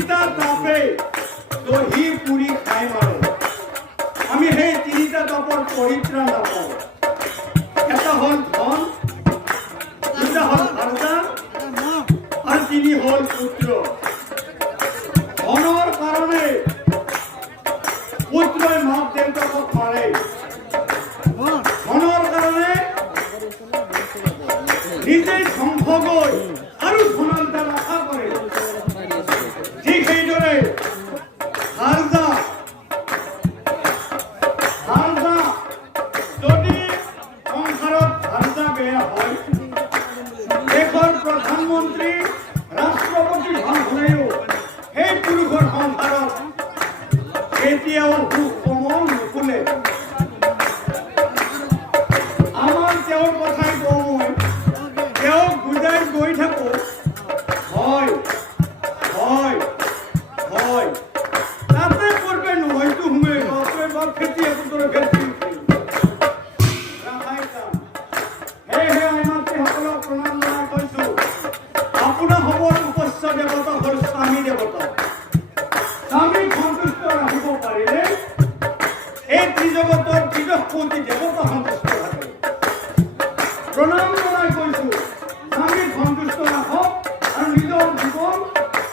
তিনিটা তাপে দহি পুৰি খাই মাৰো। আমি সেই তিনিটা তাপৰ পৰিত্ৰাণ নাপাওঁ। এটা হ'ল ধন, দুটা হ'ল ভাৰ্যা আৰু তিনি হ'ল পুত্ৰ। ধনৰ কাৰণে পুত্ৰই মাক দেউতাকক মাৰে, ধনৰ কাৰণে নিজেই ধ্বংস গৈ আৰু ধনান্তৰ আশা কৰে। ঠিক সেইদৰে ভাৰ্যা যদি সংসাৰত ভাৰ্যা বেয়া হয়, দেশৰ প্ৰধানমন্ত্ৰী ৰাষ্ট্ৰপতি ভাল হ'লেও সেই পুৰুষৰ সংসাৰত কেতিয়াও সুখ কমল নুফুলে। আমাৰ তেওঁৰ কথাই কওঁ, মই তেওঁক বুজাই গৈ থাকো, হয় হয় হয়, তাতে পূৰ্বে নহয়তো সোমাই বাপৰে বাপ খেতি একোৰে খেতি ৰাখাই কাম। সেয়েহে মই মাতৃসকলক প্ৰণাম জনাই কৈছো, আপোনাৰ হবৰ উপস্য দেৱতা হ'ল স্বামী দেৱতা। স্বামীক সন্তুষ্ট ৰাখিব পাৰিলে এই ত্ৰিজগতৰ ত্ৰিদশপতি দেৱতা সন্তুষ্ট থাকে। প্ৰণাম জনাই কৈছো, স্বামীক সন্তুষ্ট ৰাখক আৰু নিজৰ জীৱন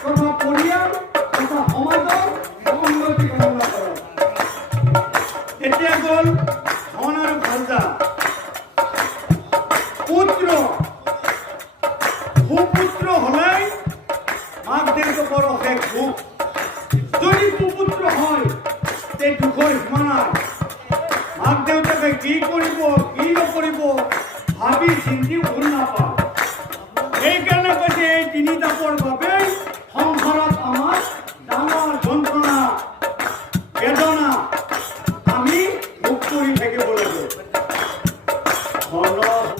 তথা পৰিয়াল তথা সমাজৰ উন্নতি কামনা কৰক। এতিয়া গ'ল ধন আৰু ভাৰ্যা। পুত্ৰ, সুপুত্ৰ হ'লে মাক দেউতাকৰ অশেষ সুখ। যদি কুপুত্ৰ হয় তে দুখৰ সীমা নাই। মাক দেউতাকে কি কৰিব